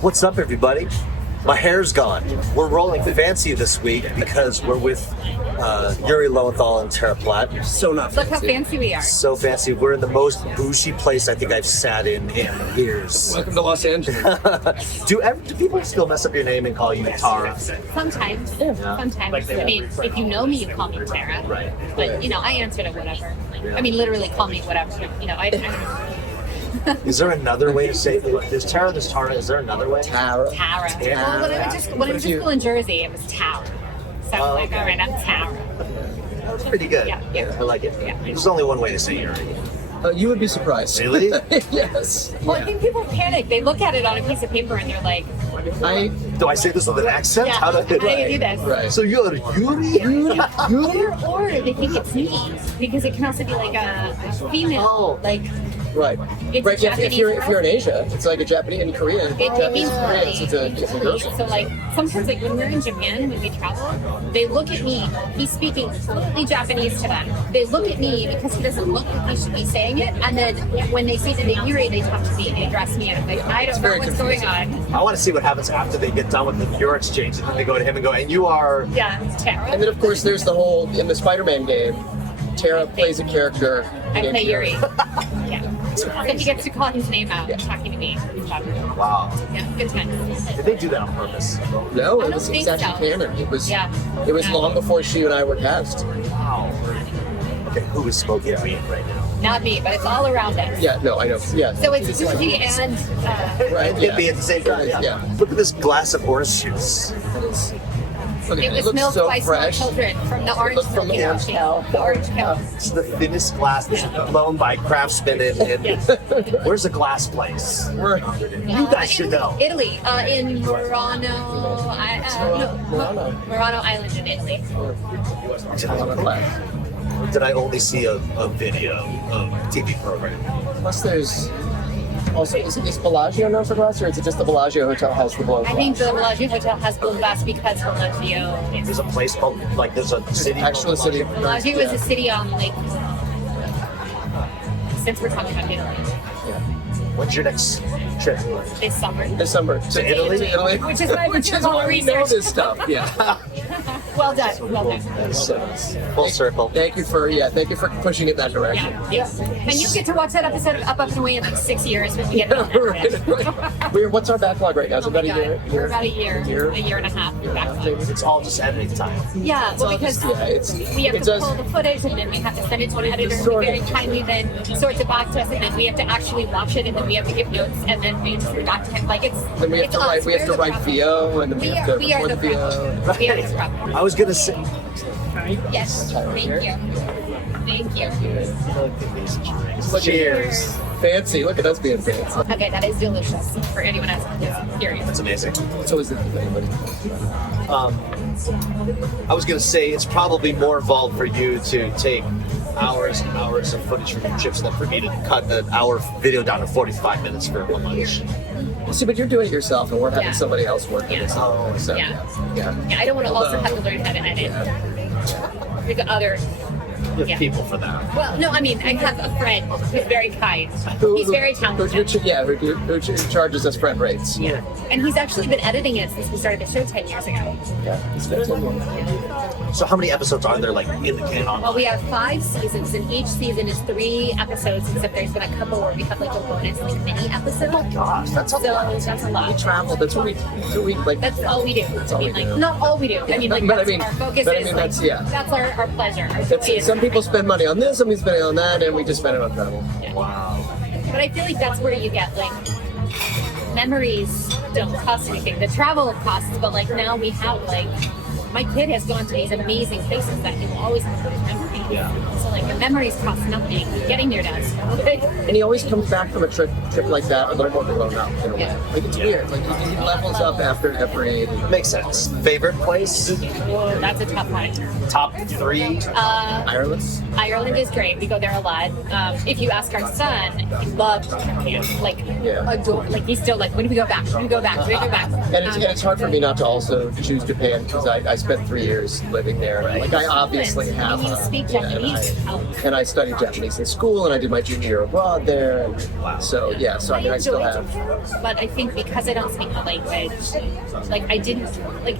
What's up, everybody? My hair's gone. We're rolling fancy this week because we're with Yuri, Lowenthal, and Tara Platt. So not fancy. Look how fancy we are. So fancy. We're in the most bougie place I think I've sat in years. Welcome to Los Angeles. Do people still mess up your name and call you Tara? Sometimes. Sometimes. I mean, if you know me, you call me Tara. Right. But, I answer to whatever. I mean, literally call me whatever. Is there another way to say it? There's Tara, there's Tara. Is there another way? Tara. Well, when I went to school in Jersey, it was Tara. So I was like, all right, I'm Tara. That's pretty good. Yeah. I like it. Yeah. There's only one way to say Yuri. You would be surprised. Really? Yes. Well, I think people panic. They look at it on a piece of paper and they're like, Do I say this with an accent? yeah, How do you do this? Right. So you're Yuri? Or they think it's me, because it can also be like a female, like, Right. It's Right. a If you're in Asia, it's like a Japanese in Korea. it means Japanese Koreans, it's a girl. So like sometimes like when we're in Japan, when we travel, they look at me, he's speaking fluently Japanese to them. They look at me because he doesn't look like he should be saying it, and then when they say the name Yuri, they talk to me, they address me, and I'm like, I don't know what's going on. I want to see what happens after they get done with your exchange, and then they go to him and go, and you are... Yeah, it's Tara. And then of course there's the whole, in the Spider-Man game, Tara plays a character. I named play Yuri. Yeah. So he gets to call his name out talking to me. Wow. Yeah, good time. Did they do that on purpose? No, I don't it's think actually so. canon. It was Yeah. long before she and I were cast. Wow. Okay, who is smoking weed right now? Not me, but it's all around us. Yeah, no, I know. Yeah. So it's Sushi and right. It'd be at the same time. Yeah. Look at this glass of orange juice. it was looks milked so by fresh. small children from the orange From the orange cow. The orange cow. It's the thinnest glass that's blown by craftsmen in where's the glass place? You guys should know. Italy, in Murano, Murano Island in Italy. Did I only see a video of TV program? Plus there's also, is Bellagio known for glass, or is it just the Bellagio Hotel has the blown glass? I think the Bellagio Hotel has blown glass because Bellagio is... There's a place called, like, there's a city. Actual city. Bellagio is a city on Lake... Since we're talking about Italy. When's your next trip? This summer. December. To Italy? Which is why we're doing all the we know research. this stuff. Yeah. Well done. Well done. Full circle. Thank you for pushing it that direction. Yeah. And you get to watch that episode of Up, Up, and Away in like 6 years when we get it on Netflix. What's our backlog right now? Is it about a year? We're about a year and a half backlog. It's all just editing time. Yeah, well, because we have to pull the footage and then we have to send it to an editor who very kindly then sorts it back to us, and then we have to actually watch it, and then we have to give notes, and then we send it back to him. Like Then we have to write. We have to write VO, and then we have to we are record the VO. problem. We are the problem. I was gonna say. Yes. Thank you. Thank you. Cheers. Fancy. Look at us being fancy. Okay, that is delicious for anyone else who's curious. That's amazing. So is it anybody? I was gonna say it's probably more involved for you to take hours and hours of footage from your trips than for me to cut an hour video down to 45 minutes for one lunch. See, but you're doing it yourself, and we're having somebody else work on it. Oh, So, Yeah, yeah. I don't want to also have to learn how to edit. We've got other... You have people for that. Well, no, I mean, I have a friend who's very kind. He's very talented. Who charges us friend rates. Yeah. And he's actually been editing it since we started the show 10 years ago. Yeah, it's fantastic. So how many episodes are there, like, in the canon? Well, we have 5 seasons, and each season is 3 episodes, except there's been a couple where we have, like, a bonus, like, mini episode. Oh, gosh, that's a So lot. that's a We lot. travel. That's what we like. That's all we do. That's all we do. Not all we do. I mean, like, But I that's mean- our focus but I is, mean, like, that's our pleasure. Our joy is Some people travel. spend money on this, somebody's spending on that, and we just spend it on travel. Wow. But I feel like that's where you get, like, memories don't cost anything. The travel costs, but, like, now we have, like, my kid has gone to these amazing places that he will always have good memories. Yeah. So, like, the memories cost nothing. Getting there does. And he always comes back from a trip like that a little more grown up in a way. Yeah. Like it's weird. Like he levels up after every. Makes sense. Favorite place? That's a tough one. Top 3? Ireland. Ireland is great. We go there a lot. If you ask our son, he loves Japan. Like, adore. Like, he's still like, when do we go back? When do we go back? When do we go back? And it's hard for me not to also choose Japan because I spent 3 years living there. Like I obviously have. You speak Japanese. And I studied Japanese in school, and I did my junior year abroad there. And so I mean, I still enjoy have. Japan, but I think because I don't speak the language, like I didn't like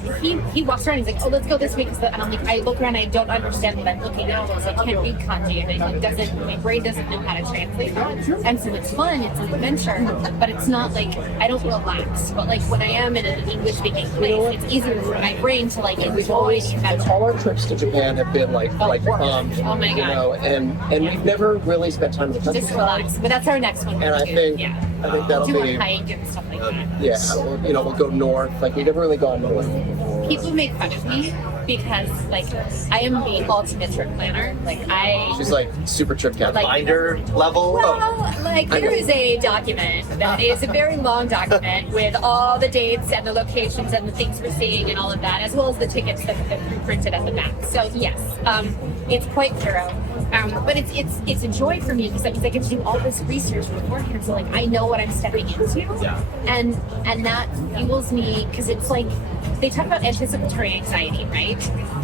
he walks around. He's like, oh, let's go this way, and I'm like, I look around, I don't understand what I'm looking at. So I can't read kanji, and it doesn't. My brain doesn't know how to translate that. And so it's fun. It's an adventure, but it's not like I don't relax. But like when I am in an English-speaking place, it's easier for my brain to like enjoy the adventure. All our trips to Japan have been like Oh my God. you know, and we've never really spent time in the country. Just relax. But that's our next one. And I think that'll do be a hike and stuff like that. yeah. We'll go north. Like we've never really gone north. People make fun of me because like I am the ultimate trip planner. Like She's like super trip captain. Like- Binder level. well, like there is a document that is a very long document with all the dates and the locations and the things we're seeing and all of that, as well as the tickets that have been pre-printed at the back. So yes, it's quite thorough. But it's a joy for me because that means I get to do all this research beforehand. So like I know what I'm stepping into, and that fuels me because it's like they talk about anticipatory anxiety, right?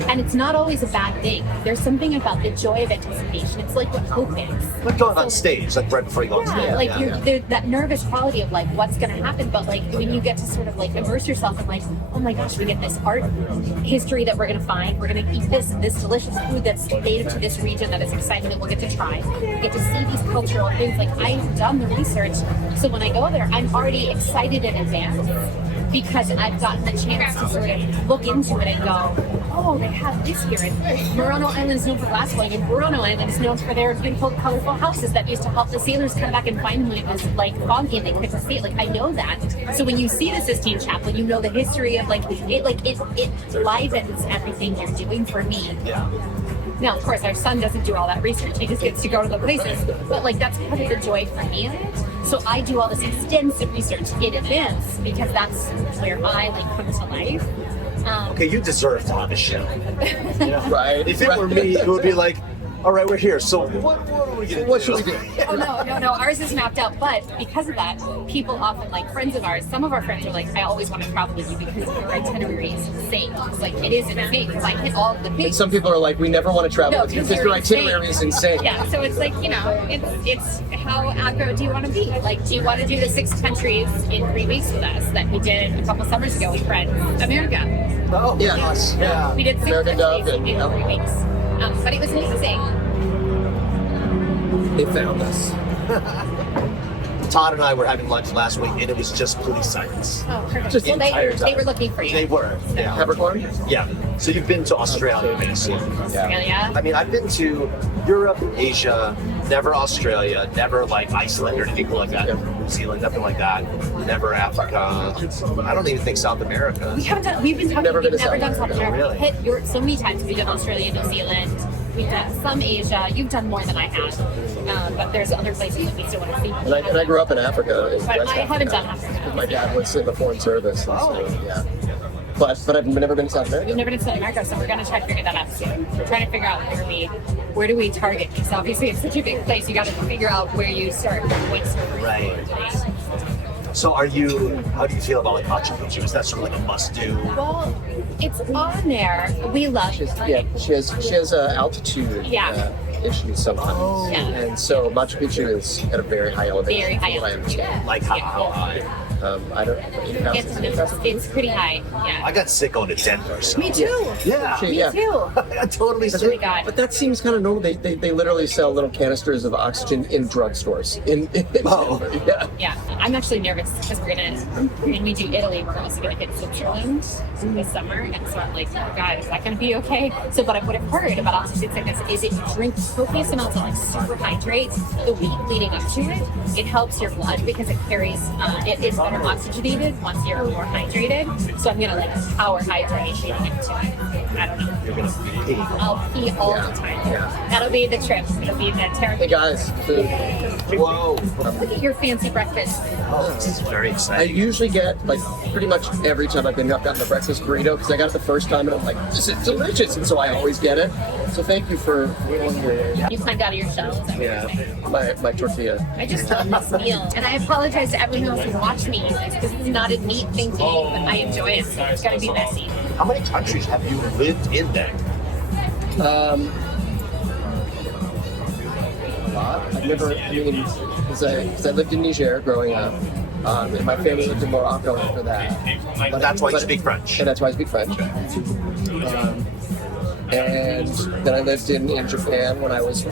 And it's not always a bad thing. There's something about the joy of anticipation. It's like what hope is. Like going on stage, like right before you go on stage. Like there's that nervous quality of like what's going to happen, but like when you get to sort of like immerse yourself in like, oh my gosh, we get this art history that we're going to find. We're going to eat this delicious food that's native to this region that is exciting that we'll get to try. We get to see these cultural things. Like I've done the research, so when I go there, I'm already excited in advance because I've gotten the chance to sort of look into it and go, oh, they have this here. And Murano Island is known for glass blowing, and Murano Island is known for their beautiful, colorful houses that used to help the sailors come back and find them when it was like foggy and they couldn't see it. Like I know that. So when you see the Sistine Chapel, you know the history of it livens everything you're doing for me. Yeah. Now, of course, our son doesn't do all that research. He just gets to go to the places. But like that's part of the joy for me in it. So I do all this extensive research in advance because that's where I like come to life. Okay, you deserve to have a show. You know? Right. If it were me, it would be like, all right, we're here. So what are we gonna do? What should we do? Oh no, ours is mapped out. But because of that, people often like friends of ours. Some of our friends are like, I always want to travel with you because your itinerary is insane. It's like it is insane because I hit all the things. And some people are like, we never want to travel No, with you because because your you're itinerary is insane. Yeah, so it's like, you know, it's how aggro do you want to be? Like, do you want to do the 6 countries in 3 weeks with us that we did a couple summers ago? We read America. Oh, Yeah. yes. Yeah. We did 6 American Dove countries in 3 weeks. But it was amazing. They found us. Todd and I were having lunch last week, and it was just police sirens. Oh, perfect. Just Well, the entire they time. were looking for you. They were. Yeah. Capricorn? Yeah. So you've been to Australia, basically. Australia. I mean, I've been to Europe, Asia, never Australia, never like Iceland or anything like that. New Zealand, nothing like that. Never Africa. I don't even think South America. We haven't done. We've been talking. Never been We've to never South done South America. America. Really? Hit Europe so many times. We've done Australia, New Zealand. We've done some Asia. You've done more than I have. But there's other places that we still want to see. And I grew up in Africa. In But West I haven't Africa. done Africa. My dad was in the foreign service. And so, yeah. But I've never been to South America. We've never been to South America, so we're gonna try to figure that out soon. We're trying to figure out where do we target? Because obviously it's such a big place. You got to figure out where you start. Right. So how do you feel about like Machu Picchu? Is that sort of like a must-do? Well, it's on there. We love it. Yeah, she has altitude issues sometimes. Yeah. And so Machu Picchu is at a very high elevation. Very high from what I elevation. understand. Like how high? I don't. It's pretty high. I Yeah. got sick going to Denver. So. Me too. Yeah. Me Yeah. too. I totally Oh my God. But that seems kind of normal. They literally sell little canisters of oxygen in drugstores. Oh. Yeah. Yeah, I'm actually nervous because when we do Italy, we're also gonna hit Switzerland this summer, and so I'm like, oh God, is that gonna be okay? So, but what I've heard about altitude sickness is if you drink copious amounts of like super hydrate the week leading up to it, it helps your blood because it carries it's better oxygenated once you're more hydrated. So I'm gonna like power hydrate leading into it. I don't know. You're gonna pee. I'll pee all the time. Yeah. That'll be the trip. It'll be the Tara. Hey guys, food. Whoa. Look at your fancy breakfast. Oh, this is very I exciting. usually get like pretty much every time I've gotten the breakfast burrito because I got it the first time and I'm like, this is delicious, and so I always get it. So thank you for You climbed out of your shell. Is that what you're saying? my tortilla. I just love this meal, and I apologize to everyone else who watched me eat this because this is not a neat thing to eat, but I enjoy it. So it's gonna be messy. How many countries have you lived in then? lot. I've never, because I lived in Niger growing up, and my family lived in Morocco after that. But that's why you speak French. And that's why I speak French. And then I lived in Japan when I was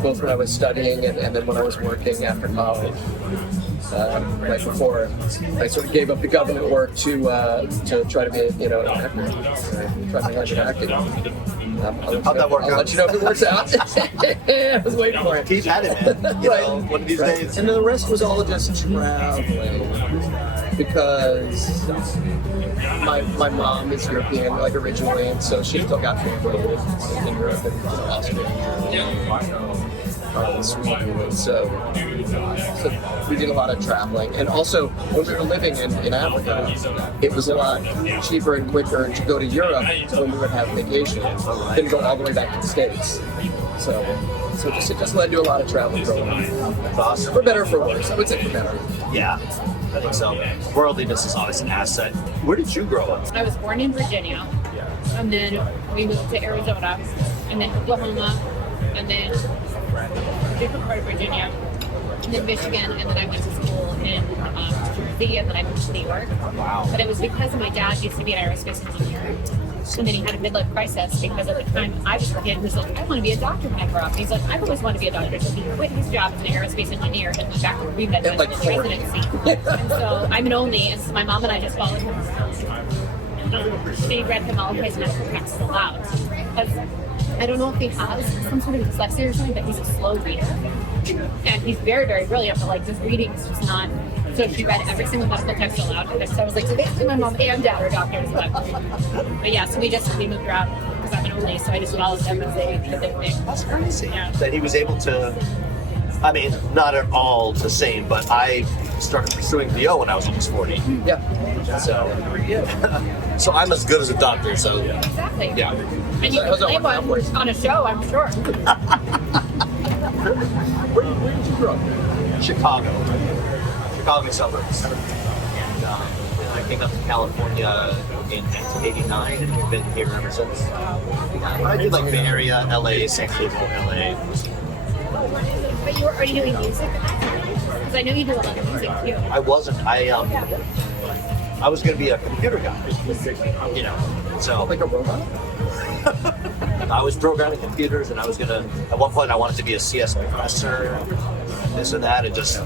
studying and then when I was working after college. Right before I sort of gave up the government work to try to be, an actor. Try to learn acting. How'd that work out? I'll let you know if it works out. I was waiting for it. Keep at it, man. One of these days. And then the rest was all just traveling because my mom is European, like originally, and so she still got family in Europe and Austria. Sweden, and so we did a lot of traveling. And also, when we were living in Africa, it was a lot cheaper and quicker to go to Europe when we would have vacation than go all the way back to the States. So it just led to a lot of travel growing up. That's awesome. For better or for worse. I would say for better. Yeah, I think so. Worldliness is always an asset. Where did you grow up? I was born in Virginia, and then we moved to Arizona, and then Oklahoma, and then a different part of Virginia, and then Michigan, and then I went to school in Jersey, and then I moved to New York. Wow. But it was because my dad used to be an aerospace engineer. And then he had a midlife crisis because at the time I was a kid who was like, I want to be a doctor when I grow up. And he's like, I've always wanted to be a doctor. So he quit his job as an aerospace engineer and went back to remed in residency. And so I'm an only, and so my mom and I just followed him around. She read him all of his medical texts aloud. Because I don't know if he has some sort of dyslexia or something, but he's a slow reader. And he's very, very brilliant, but like just reading is just not. So she read every single medical text aloud. So I was like, so basically my mom and dad are doctors. But yeah, so we moved around because I'm an only, so I just followed them as they did their thing. That's crazy. Yeah. That he was able to, I mean, not at all the same, but I started pursuing VO when I was almost 40. Yeah. So I'm as good as a doctor, so. Exactly. Yeah. And you can play one on a show, I'm sure. Where did you grow up? Chicago suburbs. And I came up to California in 1989 and we've been here ever since. I did like Bay Area, LA, San Diego, LA. But are you doing music? Because I know you do a lot of music too. I wasn't. I was going to be a computer guy, so Like a robot? I was programming computers, and I was gonna. At one point, I wanted to be a CS professor, this and that, and just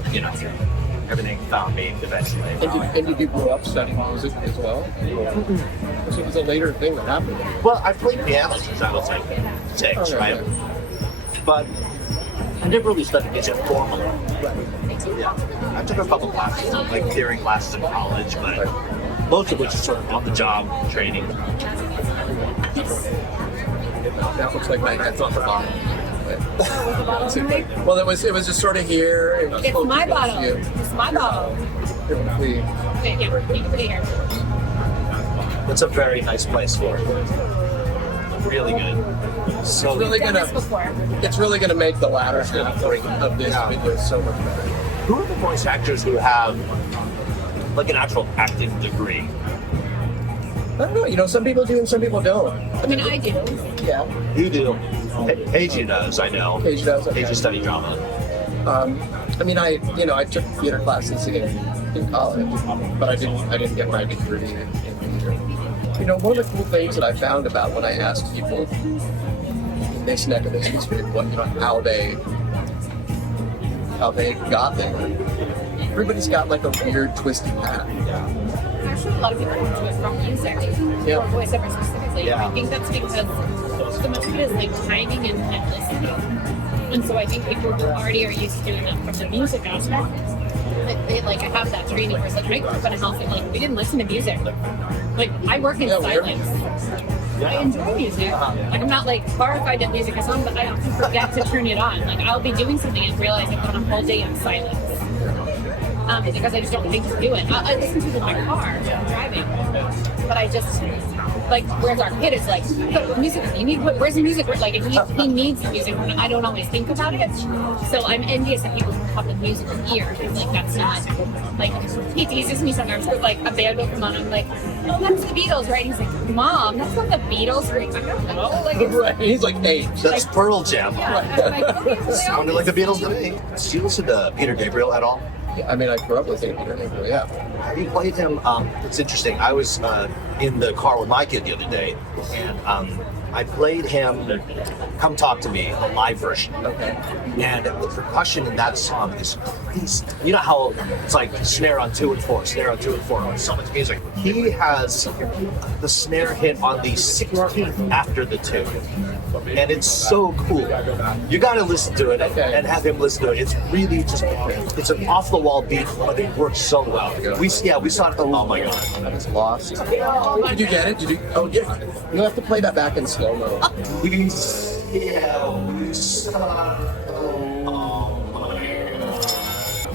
everything found me eventually. And you grew up studying music as well? So it was a later thing that happened. Well, I played piano since I was like 6, right? But I never really studied music formally. Yeah, I took a couple classes, like theory classes in college, but most of which is sort of on-the-job training. That looks like my head's on the bottom. Well, it was just sort of here. It's my bottle. It's my bottle. Okay, yeah, you can put it here. It's a very nice place for it. Really good. So It's really gonna make the latter half of this video so much better. who are the voice actors who have like an actual acting degree? I don't know. Some people do and some people don't. I mean, I do. Yeah. You do. Paige does, I know. Paige does. Okay. Paige studied drama. I mean, I took theater classes in college, but I didn't get my degree in theater. One of the cool things that I found about when I asked people in this neck of the industry how they got there, everybody's got like a weird twisted path. Actually, a lot of people come to us from music, or voiceover specifically. Yeah. I think that's because so much of it is like timing and listening. And so I think people who already are used to doing that from the music aspect, they like have that training where it's like, I grew up in a house that like we didn't listen to music. Like I work in silence. I enjoy music. Like I'm not like horrified at music or something, but I often forget to turn it on. Like I'll be doing something and realize I've gone a whole day in silence. Because I just don't think to do it. I listen to it in my car when I'm driving, but I like, whereas our kid is like, "Put music, you need, where's the music?" Like, if he needs the music, I don't always think about it. So I'm envious of people who have the music ear. Like, that's not, like, he teases me sometimes with, like, a band will come on, I'm like, "Oh, that's the Beatles, right?" He's like, "Mom, that's not the Beatles." Right? I don't know. Like, it's, Right. He's like 8. That's Pearl Jam. yeah, I'm like, "Oh, Sounded like the Beatles to me. Did you listen to Peter Gabriel at all? I mean, I grew up with him. Yeah. He played him. It's interesting. I was in the car with my kid the other day, and I played him "Come Talk to Me," the live version. Okay. And the percussion in that song is crazy. You know how it's like snare on 2 and 4, snare on 2 and 4, so much music. He has the snare hit on the 16th after the 2. And it's so cool. You gotta listen to it and have him listen to it. It's really just, it's an off the wall beat, but it works so well. We saw it. Oh my god. I was lost. Did you get it? Did you? Oh, yeah. You'll have to play that back in slow mo.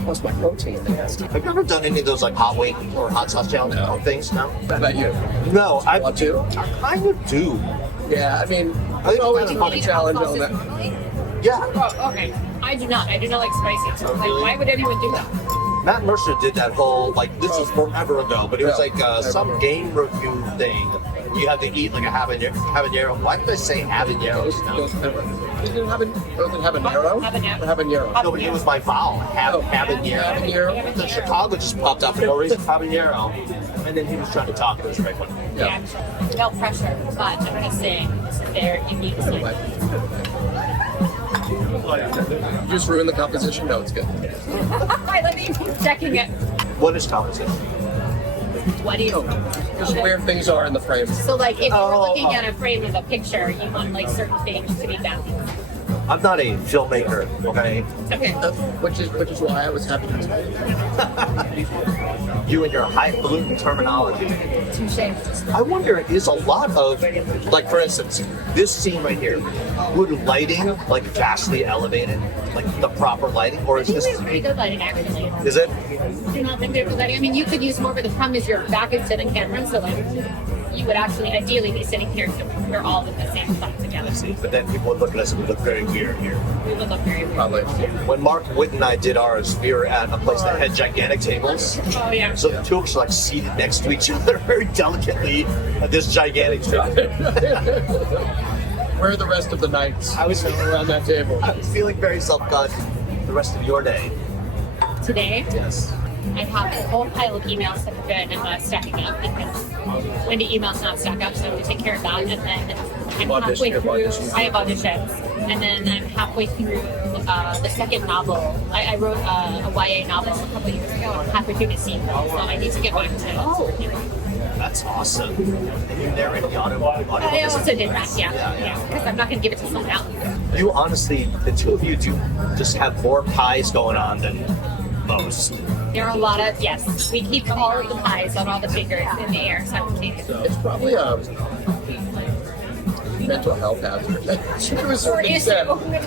What's my protein? Have you ever done any of those like hot weight or hot sauce challenge things? No. How about you? No, I Want to? kind of do. Yeah, I mean, there's always a funny challenge on that. Yeah. Oh, okay. I do not like spicy. So, like, why would anyone do that? Matt Mercer did that whole, like, this is forever ago, but it was like some game review thing. You have to eat like a habanero. Why did I say habaneros now? Is it habanero? Habanero. No, but it was my vowel. Habanero. Habanero. The Chicago just popped up for no reason. Habanero. And then he was trying to talk. It was right one. Yeah. No pressure, but I'm just saying, this is their unique thing. You just ruined the composition? No, it's good. Alright, let me keep checking it. What is composition? What do you Just where things are in the frame. So, like, if you're looking at a frame of a picture, you want, like, certain things to be balanced. I'm not a filmmaker, okay? Okay. Which is why I was happy to tell you. You and your highfalutin terminology. Touche. I wonder, is a lot of, like, for instance, this scene right here, would lighting, like, vastly elevated? Like, the proper lighting? Or is I think this... we have pretty good lighting, actually. Is it? Do not think we have good lighting. I mean, you could use more, but the problem is your back is to the camera, so, like, you would actually ideally be sitting here so we're all in the same spot together. See, but then people would look at us and we look very weird here. We would look very weird. Probably. When Mark Witt and I did ours, we were at a place that had gigantic tables. Oh, yeah. So the two of us were like seated next to each other very delicately at this gigantic table. Where are the rest of the nights? I was around that table. I was feeling very self-conscious the rest of your day. Today, Yes. I have a whole pile of emails that have been stacking up because when the emails not stack up, so I have to take care of that. And then I'm halfway through. I have auditions, and then I'm halfway through the second novel. I wrote a YA novel a couple of years ago. I'm halfway through the sequel, so I need to get back to. That's awesome. And you narrated the audio. I also did that, yeah. Because I'm not going to give it to someone else. You honestly, the two of you do just have more pies going on than most. There are a lot of, yes, we keep all of the pies on all the fingers in the air simultaneously. It's probably a mental health hazard. Or issue.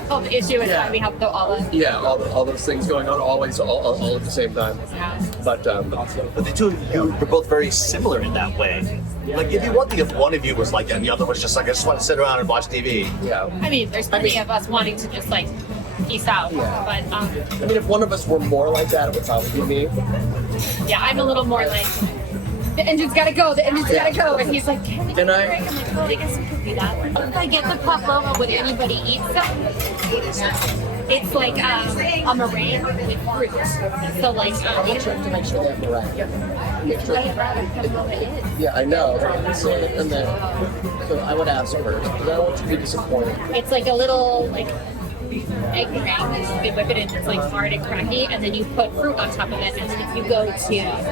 Oh, the issue is that we have the olive. Yeah, all those things going on always all at the same time. Yeah. But the two of you were both very similar in that way. Like, it'd be one thing if one of you was like that and the other was just like, I just want to sit around and watch TV. Yeah. I mean, there's plenty of us wanting to just like peace out. Yeah. But I mean, if one of us were more like that, it would probably be me. yeah, I'm a little more like, the engine's gotta go, gotta go. And he's like, can we take a break? I'm like, well, I guess it could be that one. If I get the pavlova, would anybody eat some? It's like a meringue with fruit. So like, Make sure to make sure they have meringue. Make sure. pavlova is. Yeah, I know. So, and then, so I would ask first, because I don't want you to be disappointed. It's like a little like egg meringue. You whip it in, it's like hard and cracky, and then you put fruit on top of it. And then if you go to,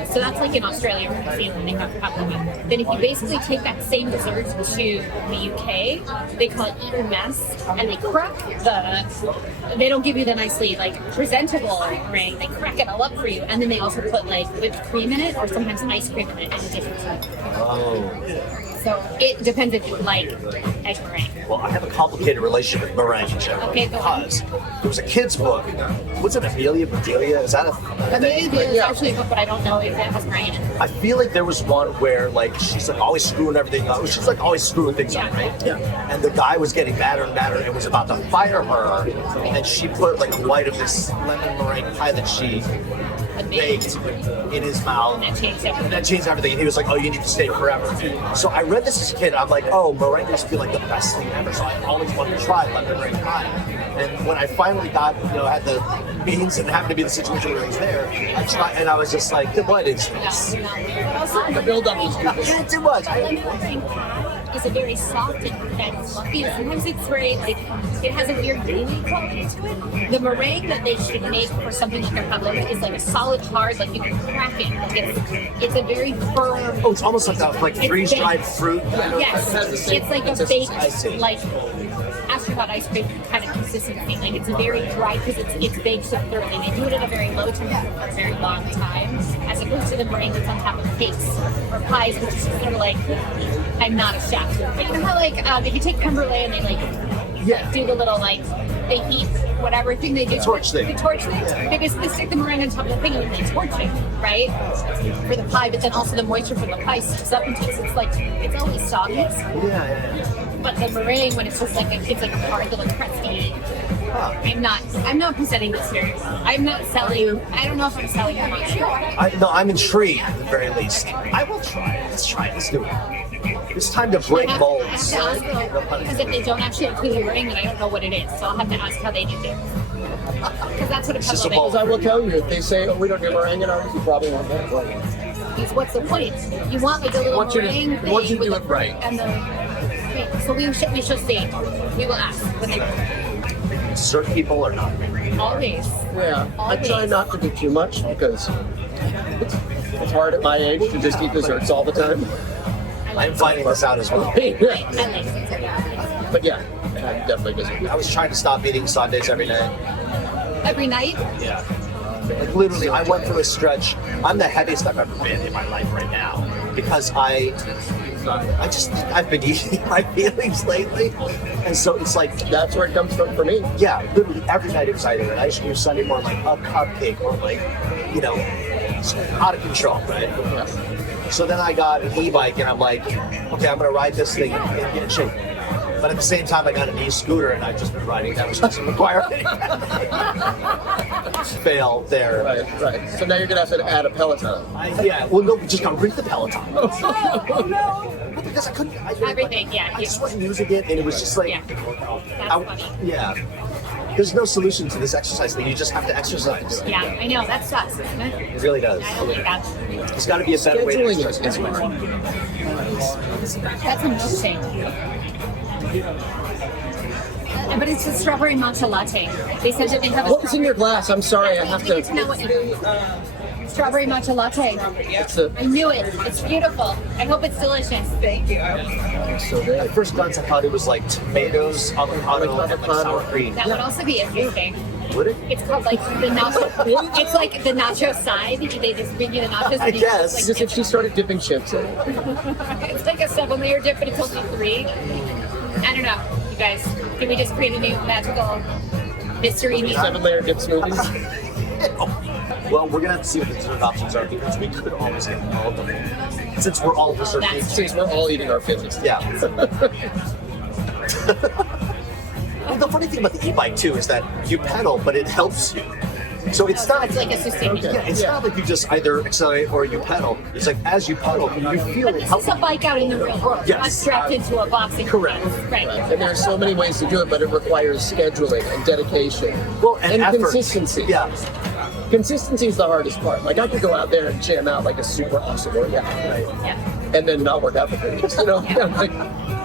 so that's like in Australia or New Zealand, they have pavlova. Then if you basically take that same dessert to the UK, they call it Eton mess, and they crack they don't give you the nicely like presentable meringue. They crack it all up for you, and then they also put like whipped cream in it, or sometimes ice cream in it in addition to it. Oh. So it depends if you like egg meringue. Well, I have a complicated relationship with meringue. Okay, go Because was. There was a kid's book. What's it, Amelia Bedelia? Is that a Maybe it's actually a book, but I don't know if it has Ryan in it. I feel like there was one where like she's like always screwing everything up. She's like always screwing things up, right? Yeah. And the guy was getting madder and madder and was about to fire her. And she put like a white of this lemon meringue pie that she baked in his mouth. And that changed everything. And that changed everything. And he was like, oh, you need to stay forever. So I read this as a kid. And I'm like, oh, meringues feel like the best thing ever. So I always wanted to try lemon meringue pie. And when I finally got, had the means and happened to be the situation where I was there, I tried, and I was just like, what is this? The build-up is good. Yeah, too much. Lemon meringue pie is a very soft and fluffy, and sometimes it's very like it has a weird gooey quality to it. The meringue that they should make for something like a pavlova is like a solid hard, like you can crack it. Like it's a very firm. Oh, it's almost like freeze-dried fruit. Yes, it's like a I see. baked like astronaut ice cream kind of consistency. Like it's a very dry because it's baked so thoroughly. They do it at a very low temperature for a very long time, as opposed to the meringue that's on top of cakes or pies, which is sort of like I'm not a chef. But you know how like if you take creme brulee and they like do the little like they heat whatever thing they do. Torch thing. The torch thing. They basically stick the meringue on top of the thing and then they torch it, right? For the pie, but then also the moisture from the pie soaks up into it. So it's like it's always soggy. Yeah. But the meringue, when it's just like it's like a hard little crusty. I'm not presenting this very well. I'm not selling. I don't know if I'm selling it much. No, I'm intrigued at the very least. I will try it. Let's try it. Let's do it. It's time to break molds. I have to ask though, because if they don't actually include the meringue, then I don't know what it is. So I'll have to ask how they do it. Because that's what a just a puzzle Because I will tell you, if they say, oh, we don't do meringue in ours, you probably won't get it right. is. What's the point? You want like a little Want you to- meringue thing want you to with do the it right. and the. So we shall see. We will ask when they Certain people are not. always. Yeah, I try not to do too much because it's hard at my age to just eat desserts all the time. I'm finding this out as well. I like it. But yeah, I definitely disagree. I was trying to stop eating sundaes every night. Every night. Yeah. Like literally, I went through a stretch. I'm the heaviest I've ever been in my life right now because I've been eating my feelings lately, and so it's like That's where it comes from for me. yeah, literally every night it was either an ice cream sundae or like a cupcake or like it's out of control, right? Yeah. So then I got an e-bike and I'm like, okay, I'm gonna ride this thing and get in shape. But at the same time, I got an e-scooter and I've just been riding that, which doesn't require any. Fail there. Right. So now you're gonna have to add a Peloton. Well, no, we just got rid of the Peloton. Oh, no. Well, because I couldn't. Everything, yeah. I just wasn't using it, and it was just like, Yeah. That's funny. yeah. There's no solution to this exercise thing. You just have to exercise. Yeah, I know. That sucks, isn't it? It really does. I don't like that. There's got to be a better way to Scheduling exercise. is hard. That's interesting. But it's a strawberry matcha latte. They said that they have a What's in your glass? I'm sorry, I have We need to know to. what strawberry matcha latte. It's a, I knew it. It's beautiful. I hope it's delicious. Thank you. so At good. first glance, I thought it was like tomatoes, avocado, and like sour cream. That would also be a good thing. Would it? It's called like the nacho. It's like the nacho side. They just bring you the nachos. I and you guess. just, Just if she started dipping chips in. It's like a 7-layer dip, but it's only 3. I don't know, you guys. Can we just create a new magical mystery meal? 7-layer dip smoothies. Well, we're gonna have to see what the dessert options are because we could always get all of them. Since we're all dessert That's geeks. Since we're all eating our physics. Yeah. Well, the funny thing about the e-bike too is that you pedal, but it helps you. So it's not It's like a sustainable. yeah, it's not like you just either accelerate or you pedal. It's like as you pedal, you feel But it this help. is a bike out in the real world, Yes. not strapped into a boxing Correct. glove. Right. And there are so many ways to do it, but it requires scheduling and dedication Well, and effort. consistency. Yeah. Consistency is the hardest part. Like I could go out there and jam out like a super awesome workout, right? Yeah. And then not work out for 3 weeks. Like,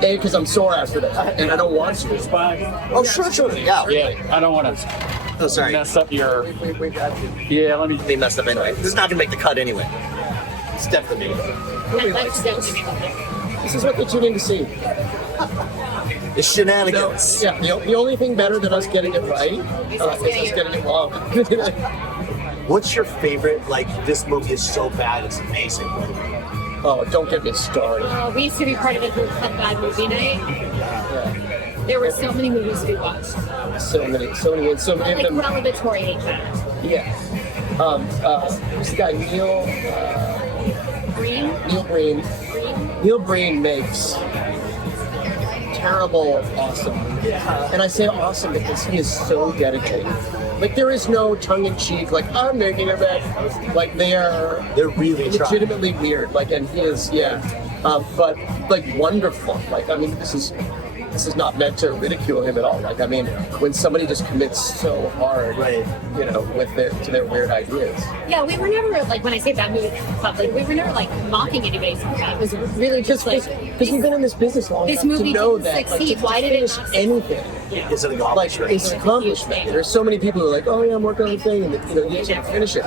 A, because I'm sore after that, and I don't want to. Oh, sure. Yeah. Yeah, I don't want to Oh, sorry. mess up your. We got you. Yeah, let me. They messed up anyway. This is not gonna make the cut anyway. It's definitely me. That's definitely This is what they tune in to see. It's shenanigans. Yeah, the only thing better than us getting it right is us getting it wrong. What's your favorite? Like this movie is so bad, it's amazing. Oh, don't get me started. we used to be part of a group called Bad Movie Night. Yeah. There were so many movies we watched. So many, and so many Like of them. revelatory age. Yeah. Who's the guy? Green? Neil Breen. Neil Breen makes terrible awesome. And I say awesome because he is so dedicated. Like there is no tongue-in-cheek, like I'm making it back. Like they're really legitimately weird. Like and he is, but like wonderful. Like I mean, this is not meant to ridicule him at all. Like I mean, when somebody just commits so hard, Right. you know, to their weird ideas. Yeah, we were never like when I say bad movie public, we were never like mocking anybody's movie. It was really just like Because we've been in this business long this enough movie to know didn't that succeed. like, Why did it finish not anything? Is it an Like accomplishment? it's accomplishment. There's so many people who are like, oh yeah, I'm working on a thing, and you know, you can't finish it.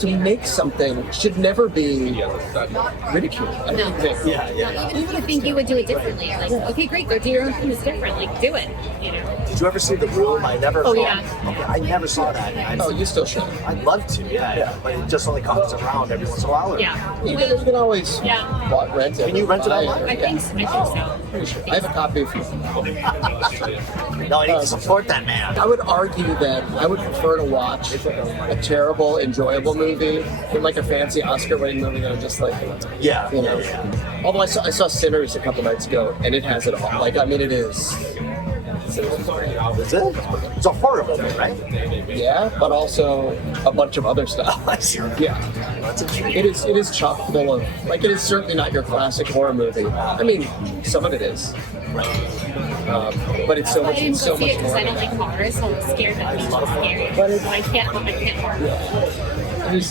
To make something should never be ridiculed. I No. don't think. Yeah. even if you think you would do it differently. Like, okay, great, go do your own thing that's different. Like, do it. You know. Did you ever see The Room? I never. Oh, saw yeah. Okay, I never saw that. Oh, you still should. I'd love to. Yeah. But it just only comes around every once in a while. Or- Yeah. You can always Yeah. rent it. Can you rent it buy online? I think so. Pretty sure. I have a copy of it. No, I need to support that man. I would argue that I would prefer to watch a terrible, enjoyable movie than like a fancy Oscar-winning movie that I'm just like, Yeah. you know. Although I saw Sinners a couple nights ago, and it has it all. Like, I mean, it is. Sinners is great. Is it? It's a horror movie, right? Yeah, but also a bunch of other stuff. Yeah, That's intriguing. it is chock full of like it is certainly not your classic horror movie. I mean, some of it is, but it's so I much. didn't It's so go see much it because more. I don't like horror, so I'm scared that it's too scary. But it- So I can't horror. It is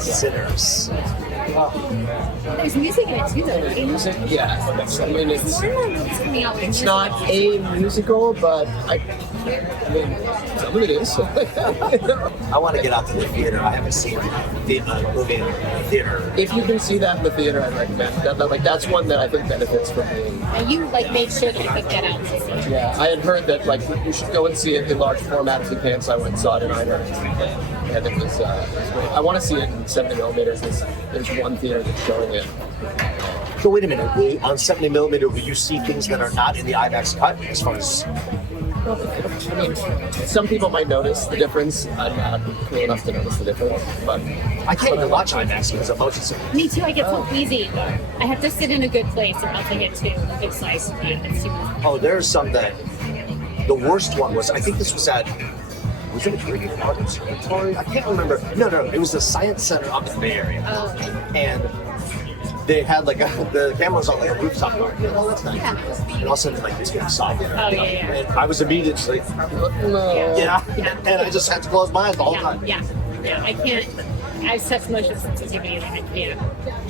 Sinners. There's music in it too, though, right? music. Yeah, I mean it's. Where are movies coming out with It's music? not a musical, but I mean, some of it is. I want to get out to the theater. I haven't seen the movie in the theater. If you can see that in the theater, I'd recommend that. Like that's one that I think benefits from being. And you like made sure that you could get out to see it. Yeah, I had heard that like you should go and see it in large format if you can. So I went and saw it in itineraries, and it was great. I want to see it in 70 millimeters. There's one theater that's showing it. So wait a minute. On 70mm, will you see things that are not in the IMAX cut? As far as I mean, some people might notice the difference. I'm not cool enough to notice the difference, but I can't even watch IMAX because of motion sickness. Me too. I get so queasy. I have to sit in a good place, or else I get too big slice. It's too much. Oh, there's some that. The worst one was. I think this was at. Was it a Greek art observatory? I can't remember. No. It was the Science Center up in the Bay Area, Oh, and they had like the camera was on like a rooftop garden. Oh, that's nice. Yeah. And all of a sudden, like this gets soft. yeah. And I was immediately, no. yeah, and I just had to close my eyes the whole time. Yeah. I can't. I have such motion sensitivity that I can't.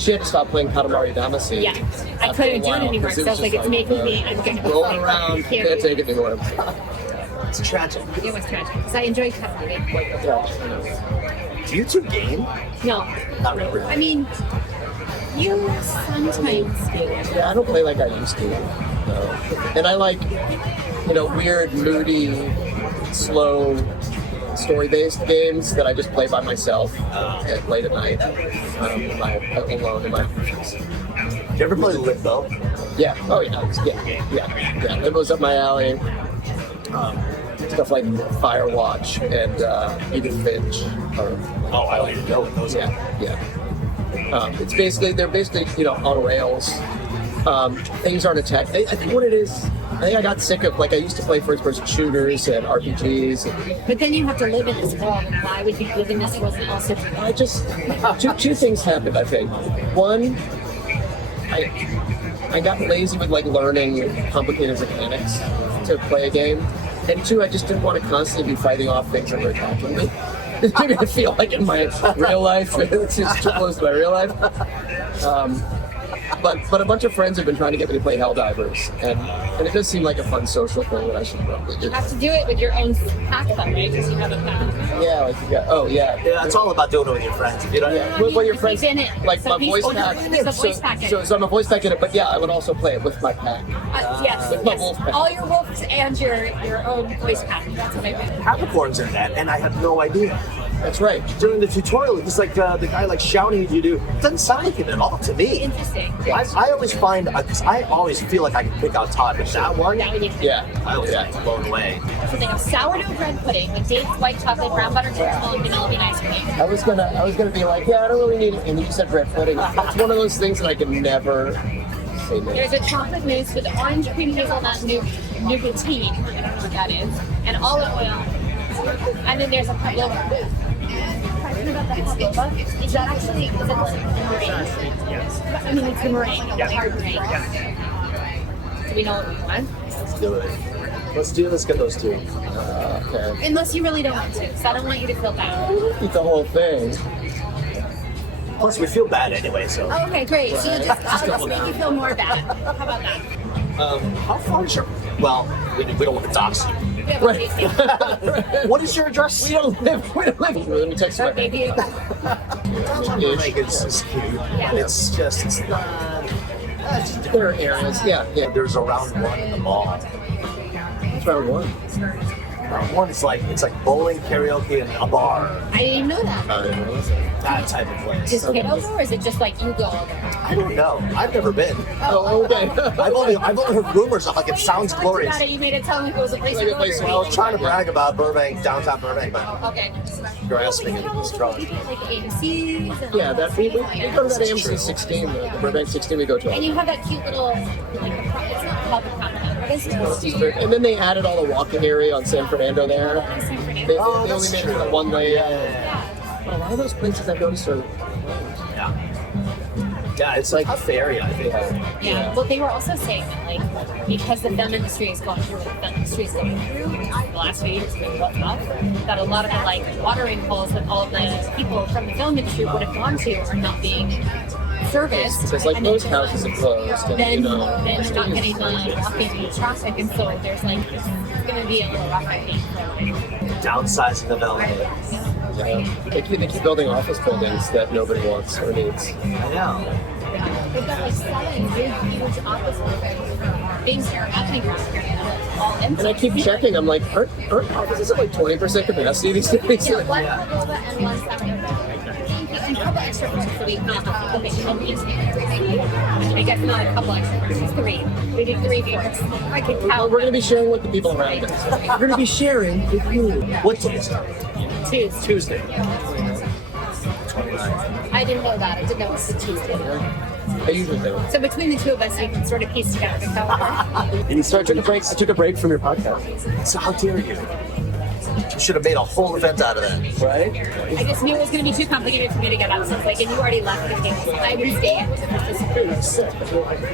She had to stop playing Katamari Damacy. Yeah, I after couldn't a do it while, anymore. 'cause So I was just like, it's making me. I'm going to rolling around, can't take it anymore. It's tragic. It was tragic because I enjoyed Katamari. Do you two game? No, Not really. I mean, you sometimes do. Yeah, I don't play like I used to. No. And I like, weird, moody, slow, story-based games that I just play by myself late at night, alone in my office. Do you ever play Limbo? Yeah. Oh yeah. Limbo's up my alley. Stuff like Firewatch and even Finch. Oh, I don't even know what those are. Yeah. They're basically on rails. Things aren't attacked. I think what it is, I think I got sick of, I used to play first-person shooters and RPGs. But then you have to live in this world. And why would you live in this world and also? I just, two things happened, I think. One, I got lazy with learning complicated mechanics to play a game. And two, I just didn't want to constantly be fighting off things that were attacking me. It made me feel like in my real life, it's just too close to my real life. But a bunch of friends have been trying to get me to play Helldivers, and it does seem like a fun social thing that I should probably do. You have to do it with your own pack, though, right? Because you have a pack. Yeah, Yeah, it's all about doing it with your friends. If you don't, Yeah, well, your He's friends, in it. like So my he's- voice pack. There's a voice pack in it. So I'm a voice pack in it, but yeah, I would also play it with my pack. Yes, With my yes. wolf pack. All your wolves and your own voice pack. That's what I meant. Capricorn's in that, and I have no idea. That's right. During the tutorial, it's like the guy like shouting at you. It doesn't sound like it at all to me. Interesting. I always find, because I always feel like I can pick out Todd, but that one, That one you Yeah. I always get blown away. So they have sourdough bread pudding with dates, white chocolate, brown butter, caramel, and vanilla bean ice cream. I was gonna be like, yeah, I don't really need it. And you said bread pudding. It's one of those things that I can never say no. There's a chocolate mousse with orange cream hazelnut nougatine, I don't know what that is, and olive oil. And then there's a pavlova. Question about the pavlova, is that actually, is it like meringue? Yes. I mean, it's the meringue, the hard meringue. Do we know what we want? Let's do it. Let's do it. Let's get those two. Okay. Unless you really don't want to, so I don't want you to feel bad. Eat the whole thing. Plus, we feel bad anyway, so. Oh, okay, great. So you'll just make you feel more bad. How about that? How far is your... Well, we don't want to dox you. We have a tasting. What is your address? We don't live. Let me text you. Maybe Like, it's just cute. It's just... It's not... There are areas. Yeah. There's a round one in the mall. It's round one. Round one is like, it's like bowling, karaoke, and a bar. I didn't even know that. That type of place. Just kiddos, or is it just like you go there? I don't know. I've never been. Oh, okay. I've only heard rumors of like it sounds glorious. Got it. You made it sound like it was a place to go. Like a place to. I was trying to brag about Burbank, downtown Burbank, but Okay. grasping it is strong. You get like AMC's. And Yeah, that we go to that AMC 16, the Burbank 16. We go to. And you have that cute little, like, it's not called the promenade. What is it? And then they added all the walking area on San Fernando there. San Fernando. They Oh, only that's made true. it one lane. Yeah. A lot of those places I've noticed are. Yeah, it's like a area, I think. Yeah. Well, they were also saying that, like, because the film industry is going through what the film industry is going through the last few years, been what's up, that a lot of the, like, watering holes that all of the people from the film industry would have gone to are not being serviced. Because like And most then- houses are closed, and then, you know. then you're not getting the walking traffic, and so there's like it's going to be a little rough, I think. Downsizing of LA. Yeah. They keep building office buildings that nobody wants or needs. I know. They've got like 7 big, huge office buildings, things that are happening around here, all empty. And I keep checking. I'm like, aren't offices at like 20% capacity these days? Yeah, one Cordova and one Sacramento. And a couple extra ones so we can have a big companies and everything. I guess not a couple extra ones, just 3. We did 3 floors. I could count. We're going to be sharing with the people around us. We're going to be sharing with you. What day is it? Tuesday. I didn't know that. I didn't know it was a Tuesday. I usually do. So between the two of us, we can sort of piece together the calendar. And you So I took a break from your podcast. So how dare you? You should have made a whole event out of that, right? I just knew it was going to be too complicated for me to get out. So I was like, and you already left the game. I would stay.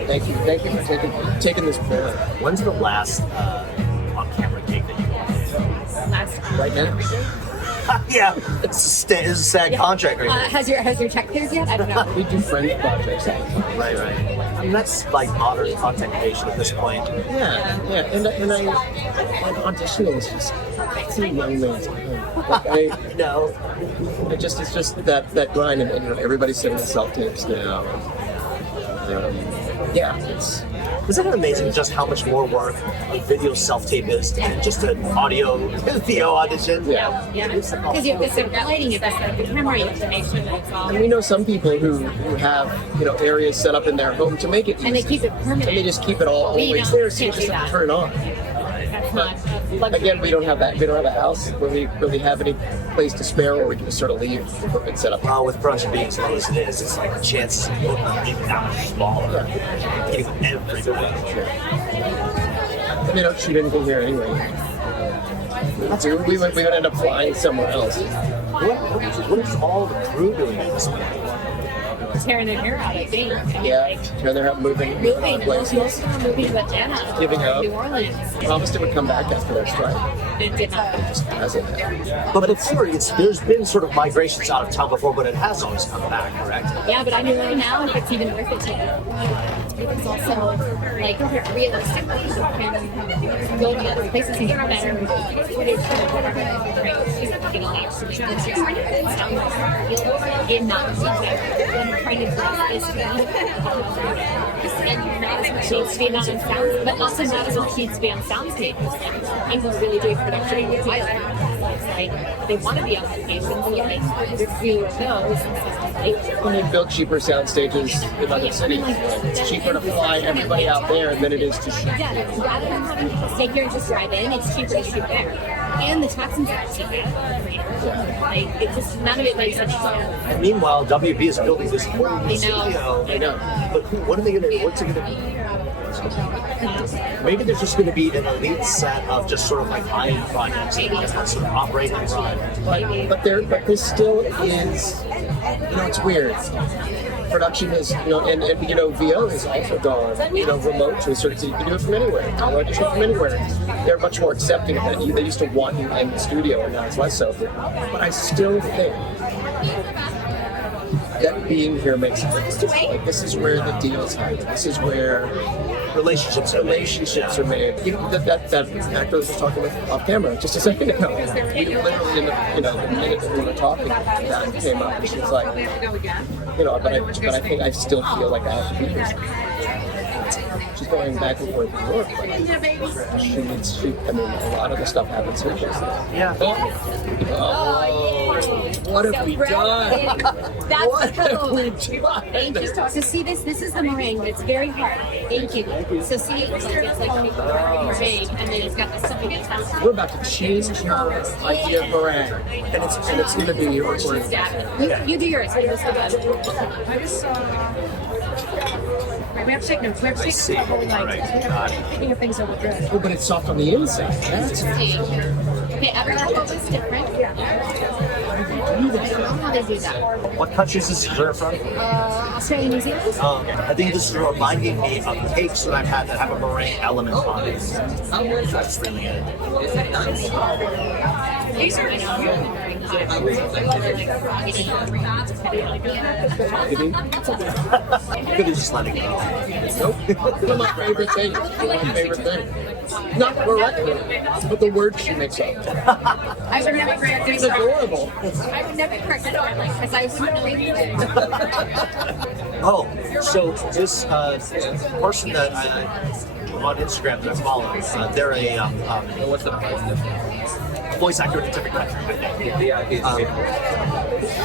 Thank you for taking this prayer. When's the last on-camera gig that you Last time. Right now? Yeah, it's a sad contract right now. Has your check cleared yet? I don't know. We do friend projects. Right. I mean, that's like modern content creation at this point. Yeah. And auditioning is just it's a young man's game. Like No. it's just that grind, and you know, everybody's sending self tapes now. Yeah, it's Isn't it amazing just how much more work a video self-tape is than just an audio video audition? yeah. Because you have to set up your lighting, you have to set up your camera, you have to make sure that it's all. And we know some people who have areas set up in their home to make it easy. And they keep it permanent. And they just keep it all We always don't- there, so you can't just do have to that. turn it on. That's not a luxury. Again, we don't have that. We don't have a house where we really have any place to spare, where we can just sort of leave the equipment set up. Well, with production being as low as it is, it's like the chances of booking are even that much smaller. Getting everybody. And they don't shoot anything here anyway. We would end up flying somewhere else. What is all the crew doing at this point? Tearing their hair out, I think. I mean, Yeah, like, and they're moving moving, places. most of them are moving to Atlanta, Giving up. New Orleans. Promised it would come back after their strike. It did not. Just hasn't. But before, there's been sort of migrations out of town before, but it has always come back, correct? Yeah, but I mean, right now, if it's even worth it to go. It's also, like, realistically, you can go to other places and get better footage for whatever she's looking at. She's trying to put sound in not and trying to dress this to be. And not as much needs to be not on sound, but also not as much needs to be on sound stages. People are really doing production with pilot. like they want to be on location, but yet there's fewer of those consistently. When they build cheaper sound stages in other cities, it's cheaper to fly everybody out there than it is to shoot. Yeah, rather than having to stay here and just drive in, it's cheaper to shoot there. And the taxes are cheaper. Like, it just, none of it makes any sense. And meanwhile, WB is building this whole I know. studio. But what are they gonna? What's it gonna be? Maybe there's just going to be an elite set of just sort of like high-end projects that sort of operate and run. But this still is, it's weird. Production is, and VO is also gone, remote to a certain, so you can do it from anywhere. Audition from anywhere. They're much more accepting of that. They used to want you in the studio, and now it's less so. But I still think that being here makes a difference. Like, this is where the deals happen. This is where relationships are made. That actor was talking with off camera just a second ago. We literally in the minute that we were talking, that came up, and she was like, but I think I still feel like I have to be here. She's going back and forth to work, but a lot of the stuff happens here. Yeah. What have we done? That's What have we done? Thank you. So see this is the meringue, but it's very hard. Thank you. So see, it's like meringue, and then it's got the stuffing inside. We're about to change your idea of meringue, and it's going to be yours. You do yours. I just We have to take notes. We have to take the whole picking of things over good. Oh, but it's soft on the inside. That's Okay, every apple is different. I don't know how they do that. What countries is dessert from? Australia, New Zealand. I think this is reminding me of cakes that I've had that have a meringue element on it. That's really good. These are I could have just let it go. nope. One of my favorite things. Not correctly, but the word she makes up. I would never correct It's adorable. I would never correct it because I wouldn't read it. Oh, so this person that on Instagram that I follow, they're a What's the voice actor in a different country.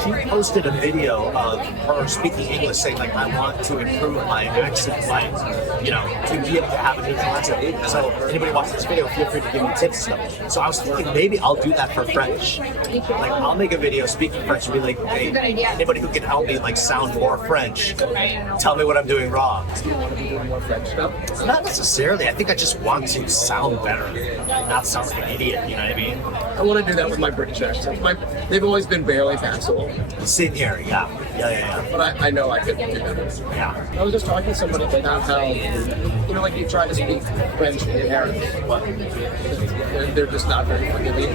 She posted a video of her speaking English, saying like, "I want to improve my accent, to be able to have a neutral accent." So anybody watching this video, feel free to give me tips and stuff. So I was thinking maybe I'll do that for French. Like I'll make a video speaking French and be like, "Hey, anybody who can help me like sound more French, tell me what I'm doing wrong." Do you want to be doing more French stuff? Not necessarily. I think I just want to sound better, not sound like an idiot. You know what I mean? I want to do that with my British accent. They've always been barely passable, Same here. Yeah. but I know I could do that. Yeah. I was just talking to somebody about how, like you try to speak French to your parents, but they're just not very forgiving.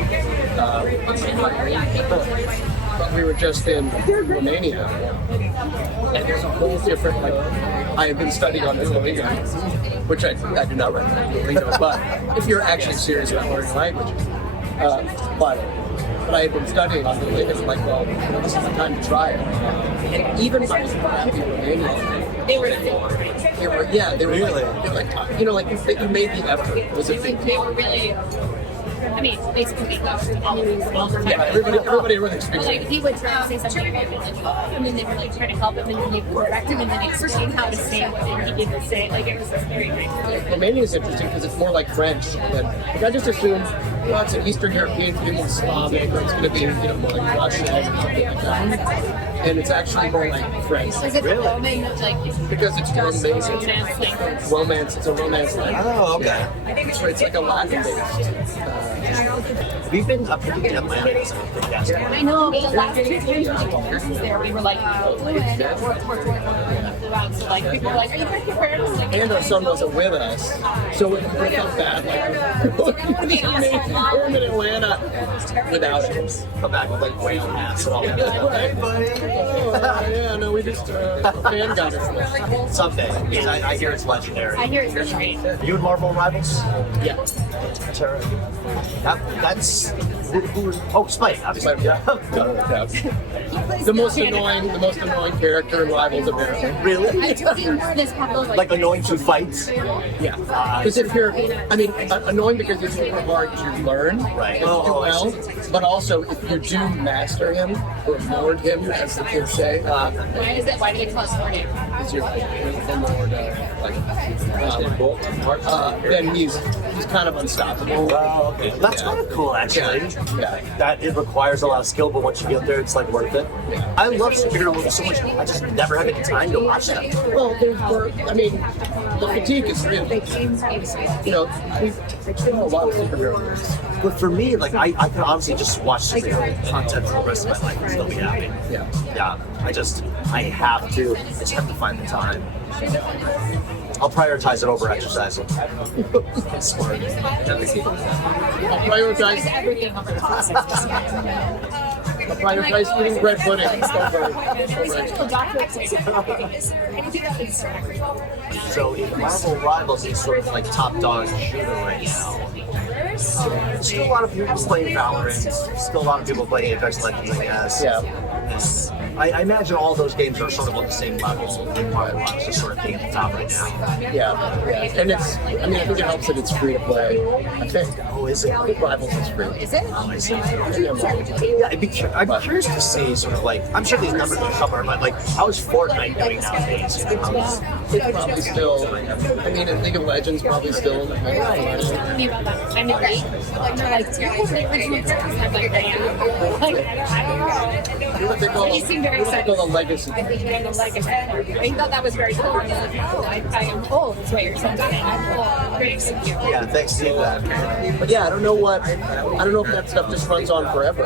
But we were just in Romania, and there's a whole different, I have been studying on Duolingo, which I do not recommend Duolingo, but if you're actually serious about learning languages, but I had been studying on Duolingo, and well, this is the time to try it. And even my crappy Romanian, they were Really? like you made the effort. It was a big They deal. were really. I mean, basically, Yeah, everybody really speaks. like he would try to say something about it, and then they were like trying to help him, and then they would correct him, and then explain how to say what he didn't say. Like it was just very nice. Romania is interesting because it's more like French. But I just assumed, it's an Eastern European, it's more Slavic, or it's going to be more like Russian or something like that. And it's actually more like French. Is it Really? Roman, like Because it's romance. romance, It's a romance language. Oh, okay. So it's like a Latin-based. We've been up to the Atlanta. I know, but the last 2 times we were there, we were like, so like people were like, are you back here? And like, And our son wasn't with us, so it felt bad. We're in Atlanta without him. Come back with like whale hats and all that. Hey, buddy. Oh, yeah, no, we just fan got us. Someday. Because I hear it's legendary. I hear it's really great. Are you in Marvel Rivals? Yeah. Tara. That's who, oh, Spike. Obviously. Yeah. the most annoying character in Rivals America. Really? I took you more this couple Like annoying to fights? Yeah. Because if you're, annoying because it's super hard to learn Right. and do well, but also if you do master him or lord him, as the kids say, Why is it? Why do you call it learning? is your lord, then he's kind of unstoppable. Well, okay. That's kind of cool, actually. Yeah. That it requires a lot of skill, but once you get there, it's like worth it. I love superhero movies so much. I just never had any time to watch them. Well, the fatigue is real. We've done a lot of superhero movies. But for me, like I can honestly just watch superhero content for the rest of my life and still be happy. Yeah. Yeah. I have to. I just have to find the time. I'll prioritize it over exercising. Smart. I'll prioritize Everything over eating bread pudding over So in Marvel Rivals, it's sort of like top dog shooter right now. Still a lot of people playing Valorant. Still a lot of people playing Apex Legends, I guess. Yeah. I imagine all those games are sort of on the same level. Marvel Rivals is sort of being at the top right now. Yeah. And I think it helps that it's free to play. I think. Oh, is it? I think Rivals is free. Is it? Oh, I see. Yeah, I'm curious to see sort of like, I'm sure these numbers are somewhere, but like, how is Fortnite doing nowadays? It's probably still, in League of Legends, probably still. Tell me about that. I'm Yuri. Like, they're like, do you have the original characters? I'm like, I am. Like, I don't know. You seem very excited. The legacy. I thought that was very cool. I was like, oh, I am old. That's what you're saying. I'm old. Very excited. Yeah, thanks to that. But yeah, I don't know if that stuff just runs on forever.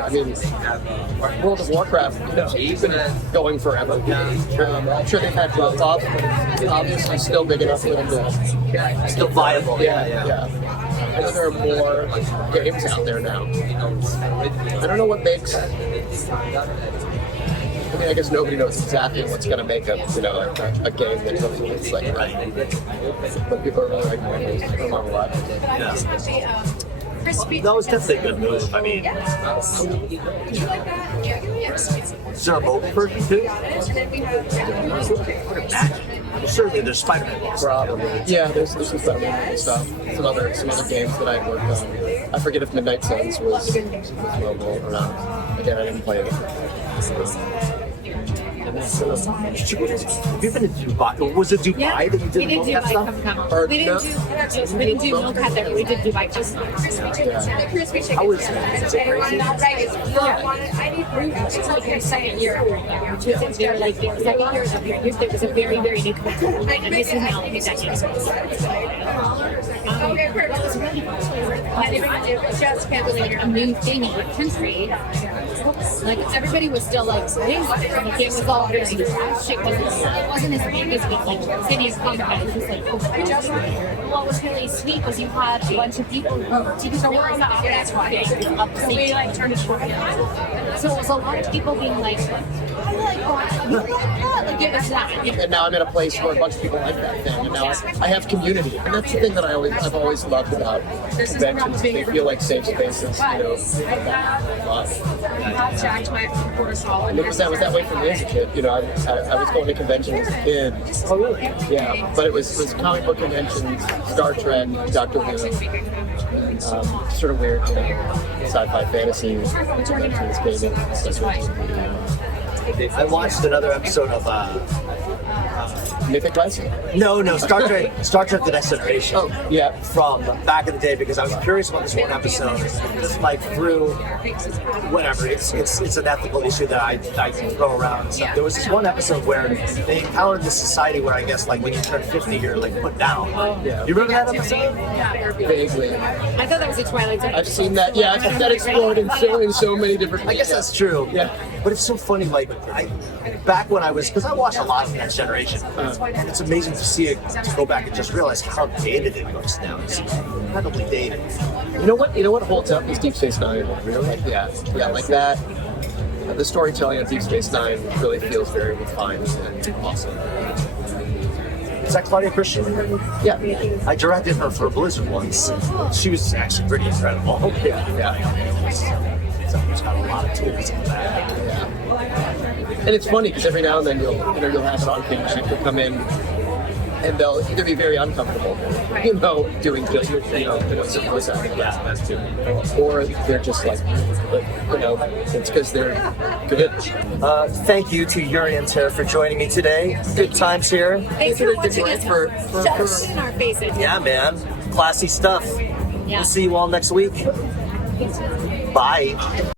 World of Warcraft, it's been going forever. I'm sure they've had drop offs, but it's obviously still big enough for them to. Still viable. Yeah. I know there are more games out there now. I don't know what makes. I guess nobody knows exactly what's going to make a game that looks like right. But people are really like Marvel Live. Yeah. That was definitely a good move. I mean, is there a mobile version too? I would imagine. Well, certainly there's Spider-Man games. Probably. Yeah, there's some Spider-Man stuff. Some other games that I worked on. I forget if Midnight Suns was mobile or not. Again, I didn't play it. Have you been to Dubai? Was it Dubai that you did We did all that stuff? Dubai. We didn't do Milk Hat there. We did Dubai just crispy chicken. How was it? Is it crazy? It's like your second year. They're like the second year of your youth. There was a very, very new culture. And this is now like a decade. Okay, perfect. It was really cool. And it was just a new thing in the country. Like everybody was still like, it was all very shit. It wasn't as big as like City of Combat. It was just like, what was really sweet was you had a bunch of people who didn't know where that's why up the city like turned to short. So it was a lot of people being like, I like that. Like give us that. And now I'm in a place where a bunch of people like that thing, and now I have community, and that's the thing that I've always loved about conventions. They feel like safe spaces, I jacked my cortisol. And it was that way for me as a kid. I was going to conventions as a kid. Oh, really? Yeah, but it was comic book conventions, Star Trek, Doctor Who, sort of weird, sci-fi fantasy conventions, gaming. I watched another episode of Mythic Quest? No, Star Trek: The Next Generation. Oh, yeah. From back in the day, because I was curious about this one episode. Just like through whatever, it's an ethical issue that I throw around and stuff. There was this one episode where they encountered this society where I guess like when you turn 50, you're like put down. Yeah. You remember that episode? Vaguely. I thought that was a Twilight Zone. I've seen that. Yeah, I've seen that explode in so many different. I guess that's true. Yeah. But it's so funny, like, back when I was, because I watched a lot of Next Generation, and it's amazing to see it, to go back and just realize how dated it looks now. It's incredibly dated. You know what holds up is Deep Space Nine. Really? Yeah, like that. The storytelling of Deep Space Nine really feels very refined and awesome. Is that Claudia Christian? Yeah. I directed her for Blizzard once. She was actually pretty incredible. Yeah. Someone's got a lot of tools in the bag. Yeah. And it's funny because every now and then you'll have an on-campus people come in, and they'll either be very uncomfortable, doing just some voice acting classes, or they're just like, it's because they're good. Thank you to Yuri and Tara for joining me today. Good times here. Thanks for watching us. Shove it in our faces. Yeah, man. Classy stuff. Yeah. We'll see you all next week. Bye.